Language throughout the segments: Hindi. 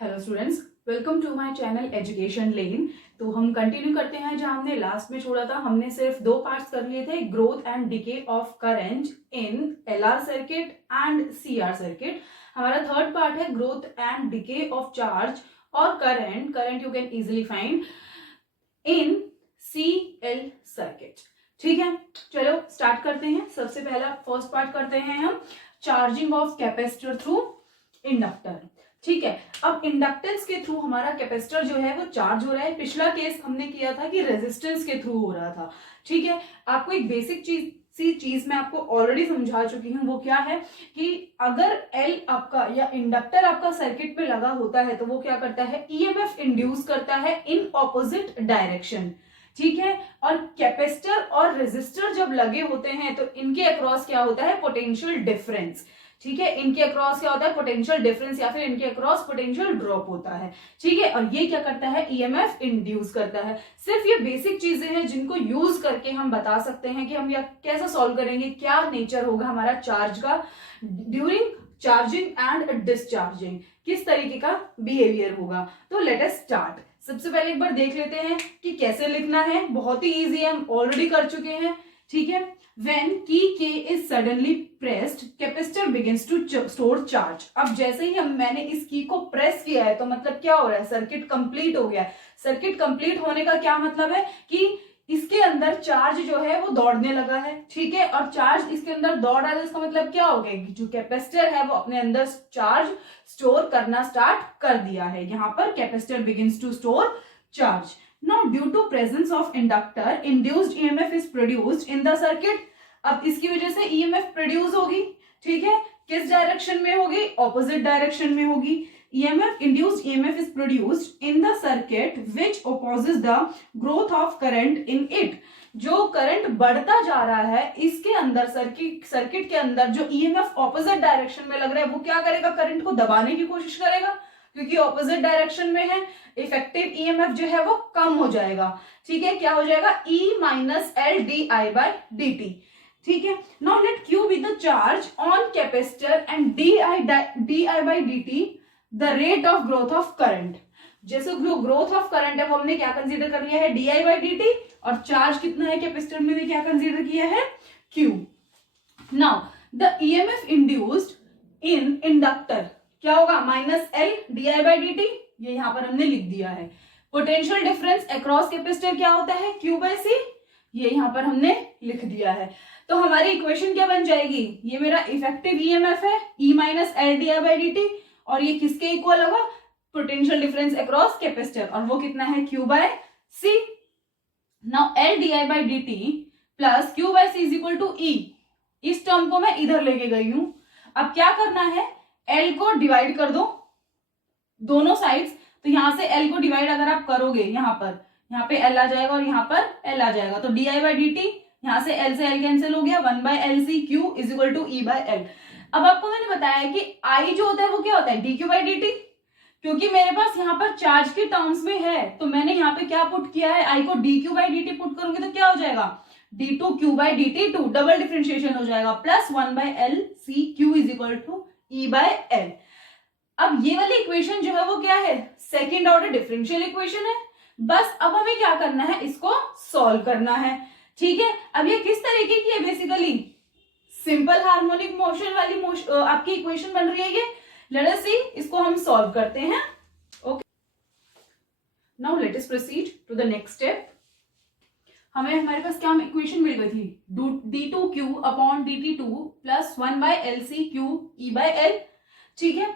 Hello students, welcome to my channel education lane. तो हम कंटिन्यू करते हैं जहां हमने लास्ट में छोड़ा था। हमने सिर्फ दो पार्ट्स कर लिए थे, growth and decay of current in LR circuit and CR circuit. हमारा थर्ड पार्ट है growth and decay of charge और current you can easily find in CL circuit. ठीक है, चलो स्टार्ट करते हैं। सबसे पहला फर्स्ट पार्ट करते हैं हम, charging of capacitor through inductor. ठीक है, अब इंडक्टेंस के थ्रू हमारा कैपेसिटर जो है वो चार्ज हो रहा है। पिछला केस हमने किया था कि रेजिस्टेंस के थ्रू हो रहा था। ठीक है, आपको एक बेसिक चीज मैं आपको ऑलरेडी समझा चुकी हूँ। वो क्या है कि अगर एल आपका या इंडक्टर आपका सर्किट में लगा होता है तो वो क्या करता है, ईएमएफ इंड्यूस करता है इन ऑपोजिट डायरेक्शन। ठीक है, और कैपेसिटर और रेजिस्टर जब लगे होते हैं तो इनके अक्रॉस क्या होता है, पोटेंशियल डिफरेंस। ठीक है, इनके अक्रॉस क्या होता है, पोटेंशियल डिफरेंस, या फिर इनके अक्रॉस पोटेंशियल ड्रॉप होता है। ठीक है, और ये क्या करता है, ईएमएफ इंड्यूस करता है। सिर्फ ये बेसिक चीजें हैं जिनको यूज करके हम बता सकते हैं कि हम यह कैसे सॉल्व करेंगे, क्या नेचर होगा हमारा चार्ज का ड्यूरिंग चार्जिंग एंड डिस्चार्जिंग, किस तरीके का बिहेवियर होगा। तो लेट अस स्टार्ट। सबसे पहले एक बार देख लेते हैं कि कैसे लिखना है। बहुत ही इजी है, हम ऑलरेडी कर चुके हैं। ठीक है, when key K is suddenly pressed, capacitor begins to store charge। अब जैसे ही मैंने इस की को प्रेस किया है तो मतलब क्या हो रहा है, सर्किट कंप्लीट हो गया है। सर्किट कंप्लीट होने का क्या मतलब है कि इसके अंदर चार्ज जो है वो दौड़ने लगा है। ठीक है, और चार्ज इसके अंदर दौड़ रहा है, इसका मतलब क्या हो गया, जो कैपेसिटर है वो अपने अंदर चार्ज स्टोर करना स्टार्ट कर दिया है। यहाँ पर capacitor begins to store charge. Now, due to presence of inductor, induced EMF is produced in the circuit। अब इसकी वजह से EMF प्रोड्यूस होगी। ठीक है, किस डायरेक्शन में होगी, ऑपोजिट डायरेक्शन में होगी। induced EMF is produced in the circuit which opposes the growth of current in it। जो करंट बढ़ता जा रहा है इसके अंदर, सर्किट के अंदर जो EMF ऑपोजिट डायरेक्शन में लग रहा है वो क्या करेगा, करंट को दबाने की कोशिश करेगा, क्योंकि ऑपोजिट डायरेक्शन में है। इफेक्टिव ईएमएफ जो है वो कम हो जाएगा। ठीक है, क्या हो जाएगा, E minus L D I by D T. ठीक है, now let Q be the charge on capacitor and D I by D T the rate of growth of current. जैसे जो ग्रोथ ऑफ करंट है वो हमने क्या कंसीडर कर लिया है, D I by D T, और चार्ज कितना है कैपेसिटर में भी क्या कंसीडर किया है, Q। Now the EMF induced in inductor क्या होगा, minus L D I by D T, ये यहां पर हमने लिख दिया है। पोटेंशियल डिफरेंस अक्रॉस कैपेसिटर क्या होता है, Q बाय सी, ये यहां पर हमने लिख दिया है। तो हमारी इक्वेशन क्या बन जाएगी, ये मेरा इफेक्टिव ईएमएफ है E minus L D I by D T, और ये किसके इक्वल होगा, पोटेंशियल डिफरेंस अक्रॉस कैपेसिटर, और वो कितना है, Q by C. Now L D I by D T plus Q by C is equal to E। इस टर्म को मैं इधर लेके गई हूं। अब क्या करना है, L को डिवाइड कर दो दोनों साइड्स। तो यहां से L को डिवाइड अगर आप करोगे, यहाँ पे L आ जाएगा और यहाँ पर L आ जाएगा, तो D I by D T, यहां से L कैंसिल हो गया, 1 by L C Q is equal to E by L. अब आपको मैंने बताया कि I जो होता है वो क्या होता है, D Q by D T. क्योंकि मेरे पास यहाँ पर चार्ज के टर्म्स में है तो मैंने यहाँ पे क्या पुट किया है, I को D Q by D T put करूंगी तो क्या हो जाएगा, D two Q by D T two, double differentiation हो जाएगा, plus 1 by L C Q is equal to E by L. अब ये वाली इक्वेशन जो है वो क्या है, सेकेंड ऑर्डर डिफरेंशियल इक्वेशन है। बस अब हमें क्या करना है, इसको सॉल्व करना है। ठीक है, अब ये किस तरीके की है, बेसिकली सिंपल हार्मोनिक मोशन वाली आपकी इक्वेशन बन रही है ये। लेट अस सी, इसको हम सॉल्व करते हैं। Okay, now let us proceed to the next step. हमारे पास क्या इक्वेशन मिल गई थी, D two Q upon D T two plus 1 by L C Q E by L. ठीक है,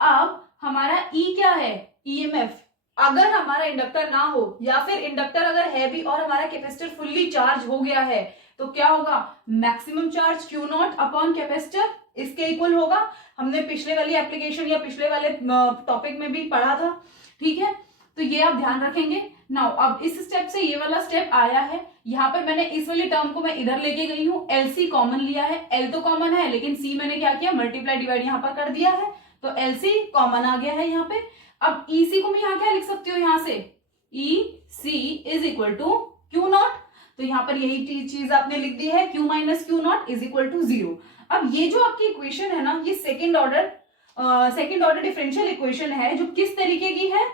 अब हमारा E क्या है, ईएमएफ। अगर हमारा इंडक्टर ना हो या फिर इंडक्टर अगर है भी और हमारा कैपेसिटर फुल्ली चार्ज हो गया है तो क्या होगा, maximum charge Q not upon capacitor, इसके इक्वल होगा। हमने पिछले वाली एप्लीकेशन या पिछले वाले टॉपिक में भी पढ़ा था। ठीक है, तो ये आप ध्यान रखेंगे। नाउ अब इस स्टेप से ये वाला स्टेप आया है, यहाँ पे मैंने इस वाली टर्म को मैं इधर लेके गई हूँ, LC कॉमन लिया है। L तो कॉमन है लेकिन C मैंने क्या किया, मल्टीप्लाई डिवाइड यहाँ पर कर दिया है, तो LC कॉमन आ गया है यहाँ पे। अब EC को मैं यहाँ क्या लिख सकती हूँ, यहाँ से EC is equal to Q naught, तो यहाँ पर यही चीज आपने लिख दी है, Q minus Q naught is equal to 0। अब ये जो आपकी इक्वेशन है ना, ये second order second order differential equation है जो किस तरीके की है,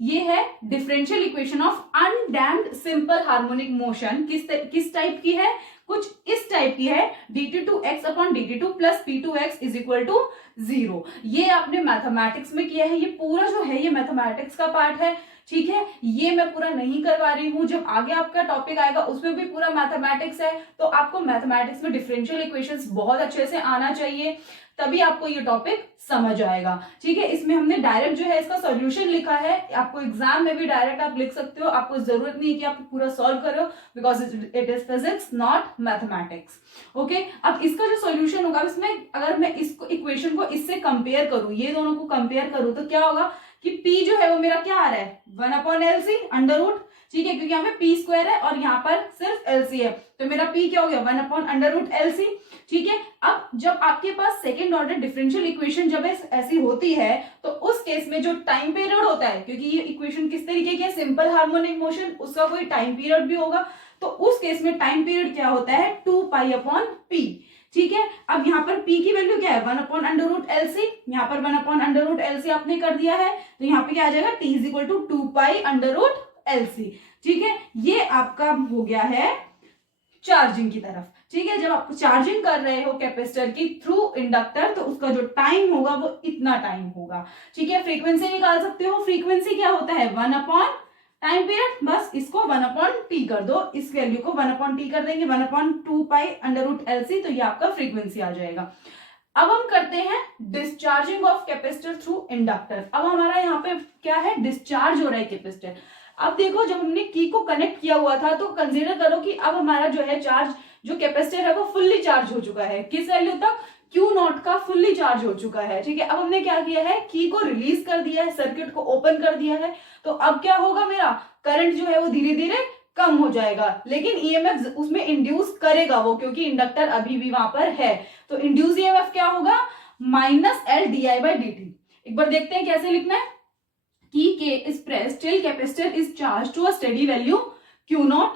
ये है differential equation of undamped simple harmonic motion. किस टाइप की है, कुछ इस टाइप की है, dt2x upon dt2 plus p2x is equal to 0। ये आपने मैथमेटिक्स में किया है, ये पूरा जो है ये मैथमेटिक्स का पार्ट है, ठीक है। ये मैं पूरा नहीं करवा रही हूं, जब आगे आपका टॉपिक आएगा उसमें भी पूरा मैथमेटिक्स है, तो आपको मैथमेटिक्स में डिफरेंशियल इक्वेशंस बहुत अच्छे से आना चाहिए, तभी आपको ये टॉपिक समझ आएगा, ठीक है। इसमें हमने डायरेक्ट जो है इसका सॉल्यूशन लिखा है, आपको एग्जाम में भी डायरेक्ट आप लिख सकते हो, आपको जरूरत नहीं है कि आप पूरा सॉल्व करो, because it is physics not mathematics. Okay, अब इसका जो सॉल्यूशन होगा, इसमें अगर मैं इसको इक्वेशन को इससे कंपेयर करूं, ये दोनों को कंपेयर करूं, तो क्या होगा कि P जो है वो मेरा क्या आ रहा है 1/LC अंडर रूट, ठीक है, क्योंकि यहाँ पे P स्क्वायर है और यहाँ पर सिर्फ LC है, तो मेरा P क्या हो गया 1/√LC, ठीक है। अब जब आपके पास सेकेंड ऑर्डर डिफरेंशियल इक्वेशन जब ऐसी होती है, तो उस केस में जो टाइम पीरियड होता है, क्योंकि ये इक्वेशन किस तरीके की है, सिंपल हार्मोनिक मोशन, उसका कोई टाइम पीरियड भी होगा, तो उस केस में टाइम पीरियड क्या होता है 2π/P, ठीक है। अब यहाँ पर P की वैल्यू क्या है 1/√LC, यहाँ पर 1/√LC आपने कर दिया है, तो यहाँ पे क्या आ जाएगा T is equal to 2π/√LC, ठीक है। ये आपका हो गया है चार्जिंग की तरफ, ठीक है। जब आप चार्जिंग कर रहे हो कैपेसिटर की थ्रू इंडक्टर, तो उसका जो टाइम होगा वो इतना टाइम होगा, ठीक है। फ्रीक्वेंसी निकाल सकते हो, फ्रीक्वेंसी क्या होता है 1 टाइम पीरियड, बस इसको 1/T कर दो, इस वैल्यू को 1/T कर देंगे 1/2π/√LC, तो ये आपका फ्रीक्वेंसी आ जाएगा। अब हम करते हैं discharging of capacitor through inductor. अब हमारा यहाँ पे क्या है, डिस्चार्ज हो रहा है कैपेसिटर। अब देखो, जब हमने की को कनेक्ट किया हुआ था, तो कंसीडर करो कि अब हमारा जो है चार्ज, जो कैपेसिटर है वो फुल्ली चार्ज हो चुका है, किस वैल्यू तक, Q0 का फुल्ली चार्ज हो चुका है, ठीक है। अब हमने क्या किया है, की को रिलीज कर दिया है, सर्किट को ओपन कर दिया है, तो अब क्या होगा, मेरा करंट जो है वो धीरे धीरे कम हो जाएगा, लेकिन ईएमएफ उसमें इंड्यूस करेगा वो, क्योंकि इंडक्टर अभी भी वहां पर है, तो इंड्यूस ईएमएफ क्या होगा -L/di/dt। एक बार देखते हैं कैसे लिखना है, की K is pressed till capacitor is charged to a steady value Q0,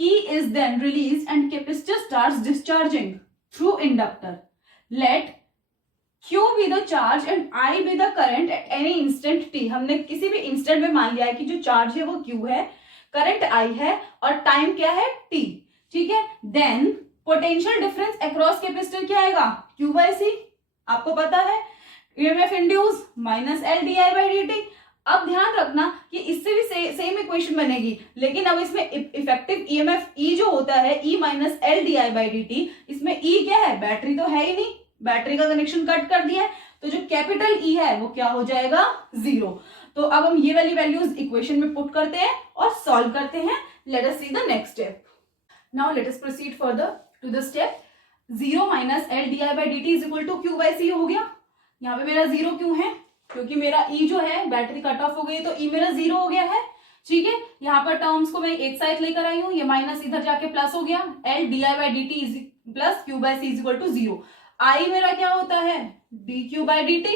key is then released and capacitor starts discharging through inductor. Let Q be the charge and I be the current at any instant t। हमने किसी भी इंस्टेंट में मान लिया है कि जो चार्ज है वो Q है, करंट I है और टाइम क्या है t, ठीक है। Then potential difference across capacitor क्या आएगा Q/C, आपको पता है, ईएमएफ इंड्यूस -L/di/dt। अब ध्यान रखना कि इससे भी सेम इक्वेशन बनेगी, लेकिन अब इसमें इफेक्टिव ईएमएफ E जो होता है E -L/di/dt, इसमें E क्या है, बैटरी तो है ही नहीं, बैटरी का कनेक्शन कट कर दिया है, तो जो कैपिटल E है वो क्या हो जाएगा 0। तो अब हम ये वाली वैल्यूज इक्वेशन में पुट करते हैं और सॉल्व करते हैं। Let us see the next step. Now let us proceed further to the step 0 -L/di/dt is equal to Q/C हो गया। यहाँ पे मेरा 0 क्यों है, क्योंकि मेरा E जो है बैटरी कट ऑफ हो गई, तो E मेरा 0 हो गया है, ठीक है। यहाँ पर टर्म्स को मैं एक साइड लेकर आई हूँ, ये माइनस इधर जाके प्लस हो गया, L/di/dt plus Q/C is equal to 0। I मेरा क्या होता है dQ/dt,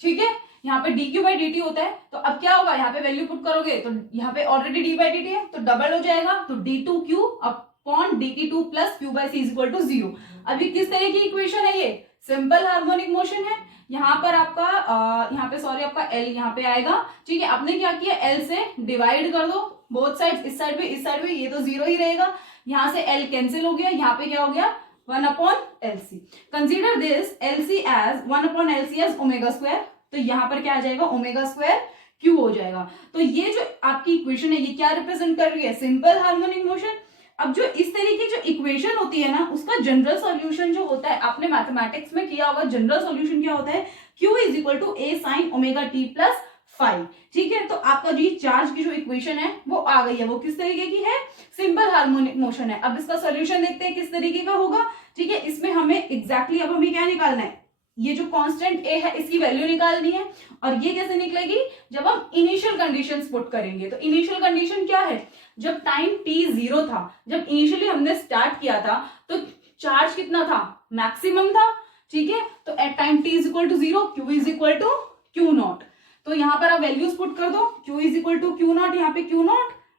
ठीक है, यहाँ पे dQ/dt होता है, तो अब क्या होगा, यहाँ पे वैल्यू पुट करोगे तो यहाँ पे ऑलरेडी d/dt है, तो डबल हो जाएगा, तो d2Q upon dt2 plus Q/C is equal to 0। अभी किस तरह की इक्वेशन है, ये सिंपल हार्मोनिक मोशन है। यहाँ पर आपका यहाँ पे सॉरी आपका L यहाँ पे आएगा, ठीक है। आपने क्या किया, L से डिवाइड कर दो बोथ साइड, इस साइड पे इस साइड पे, ये तो 0 ही रहेगा, यहाँ से L कैंसिल हो गया, यहाँ पे क्या हो गया 1/LC। Consider this LC as 1/LC as omega square, तो यहाँ पर क्या आ जाएगा ओमेगा स्क्वायर Q हो जाएगा। तो ये जो आपकी इक्वेशन है ये क्या रिप्रेजेंट कर रही है, सिंपल हार्मोनिक मोशन। अब जो इस तरीके जो इक्वेशन होती है ना, उसका जनरल सॉल्यूशन जो होता है, आपने मैथमेटिक्स में किया होगा, जनरल सॉल्यूशन क्या होता है, Q is equal to A sin omega t plus five, ठीक है। तो आपका जो चार्ज की जो इक्वेशन है वो आ गई है, वो किस तरीके की है, सिंपल हार्मोनिक मोशन है। अब इसका सॉल्यूशन देखते हैं किस तरीके का होगा, ठीक है। इसमें हमें एग्जैक्टली अब हमें क्या निकालना है, ये जो कांस्टेंट A है इसकी वैल्यू निकालनी है, और ये कैसे निकलेगी, जब हम इनिशियल कंडीशंस पुट करेंगे। तो इनिशियल कंडीशन क्या है, जब टाइम t 0 था, जब इनिशियली हमने स्टार्ट किया था, तो चार्ज कितना था, मैक्सिमम था, ठीक है। तो at time t is equal to 0, Q is equal to Q0। तो यहाँ पर आप वैल्यूज पुट कर दो, Q is equal to Q0, यहाँ पे Q0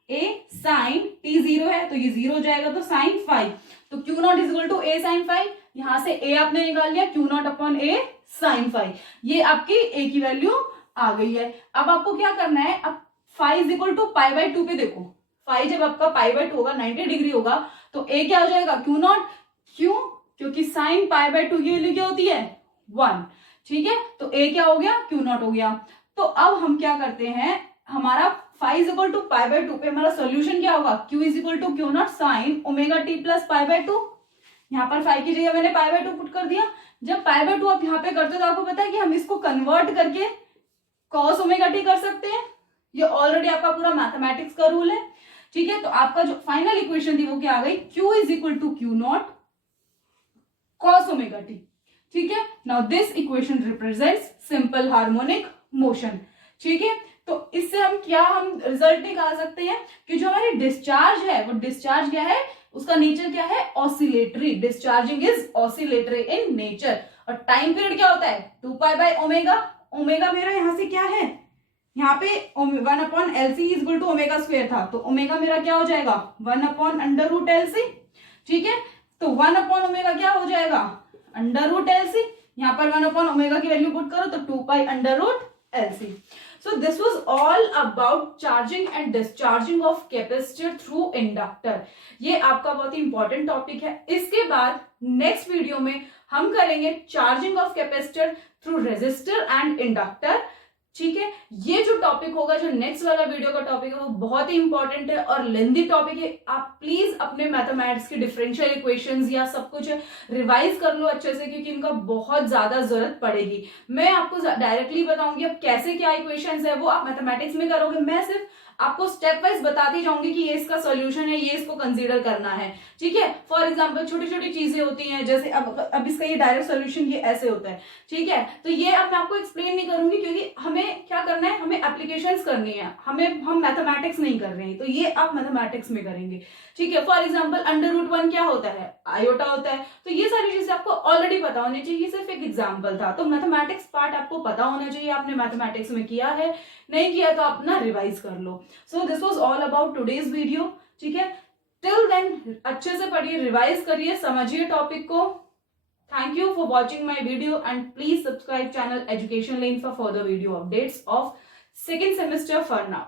A साइन t 0 है, तो ये 0 हो जाएगा, तो साइन 5, तो Q0 is equal to A sine 5। यहाँ से A आपने निकाल लिया, Q0 upon A sine phi. ये आपकी ए की वैल्यू आ गई है। अब आपको क्या करना है, अब phi is equal to pi by two पे देखो, फाई जब आपका पाई बाई टू होगा 90 डिग्री होगा तो ए क्या हो जाएगा, क्यू नॉट। क्यों, क्योंकि साइन पाई बाई टू की वैल्यू क्या होती है 1, ठीक है, तो ए क्या हो गया, क्यू नॉट हो गया। तो अब हम क्या करते हैं, हमारा phi is equal to pi by two पे हमारा सोल्यूशन क्या होगा, Q is equal to Q naught sine omega T plus pi by two. यहाँ पर फाई की जगह मैंने पाई बाई टू पुट कर दिया। जब पाई बाई टू आप यहाँ पे करते हो तो आपको पता है कि हम इसको कन्वर्ट करके कॉस ओमेगा टी कर सकते हैं। ये ऑलरेडी आपका पूरा मैथमेटिक्स का रूल है, ठीक है। तो आपका जो फाइनल इक्वेशन थी वो क्या आ गई, Q is equal to Q naught cos omega T, ठीक है। Now this equation represents simple harmonic motion, ठीक है। तो इससे हम रिजल्ट निकाल सकते हैं कि जो हमारी डिस्चार्ज है वो डिस्चार्ज क्या है, उसका नेचर क्या है, oscillatory. Discharging is oscillatory in nature. और टाइम पीरियड क्या होता है 2 पाई बाय ओमेगा। ओमेगा मेरा यहां से क्या है, यहाँ पे 1 upon LC is equal to omega square था, तो ओमेगा मेरा क्या हो जाएगा 1 अपॉन अंडर रूट एलसी, ठीक है। तो 1 अपॉन ओमेगा क्या हो जाएगा अंडर रूट एलसी। यहाँ पर 1 अपॉन ओमेगा की वैल्यू पुट करो तो 2 pi under root LC. So this was all about charging and discharging of capacitor through inductor. ये आपका बहुत ही इंपॉर्टेंट टॉपिक है। इसके बाद नेक्स्ट वीडियो में हम करेंगे charging of capacitor through resistor and inductor, ठीक है। ये जो टॉपिक होगा, जो नेक्स्ट वाला वीडियो का टॉपिक है वो बहुत ही इंपॉर्टेंट है और लेंथी टॉपिक है। आप प्लीज अपने मैथमेटिक्स के डिफरेंशियल इक्वेशंस या सब कुछ रिवाइज कर लो अच्छे से, क्योंकि इनका बहुत ज्यादा जरूरत पड़ेगी। मैं आपको डायरेक्टली बताऊंगी अब कैसे क्या इक्वेशंस है वो आप मैथमेटिक्स में करोगे, मैं सिर्फ आपको स्टेप वाइज बताती जाऊंगी कि ये इसका सोल्यूशन है, ये इसको कंसीडर करना है, ठीक है। फॉर एग्जांपल छोटी छोटी चीजें होती हैं, जैसे अब इसका ये डायरेक्ट सोल्यूशन ये ऐसे होता है, ठीक है। तो ये अब मैं आपको एक्सप्लेन नहीं करूंगी क्योंकि हमें क्या करना है, हमें एप्लीकेशंस करनी है, हम मैथमेटिक्स नहीं कर रहे हैं, तो ये आप मैथमेटिक्स में करेंगे, ठीक है। फॉर एग्जाम्पल अंडर रूट 1 क्या होता है, आयोटा होता है। तो ये सारी चीजें आपको ऑलरेडी पता होनी चाहिए, ये सिर्फ एक एग्जाम्पल था। तो मैथमेटिक्स पार्ट आपको पता होना चाहिए, आपने मैथमेटिक्स में किया है, नहीं किया तो आप ना रिवाइज कर लो। So this was all about today's video, ठीक है। टिल देन अच्छे से पढ़िए, रिवाइज करिए, समझिए टॉपिक को। Thank you for watching my video and please subscribe channel Education Lane for further video updates of second semester for now.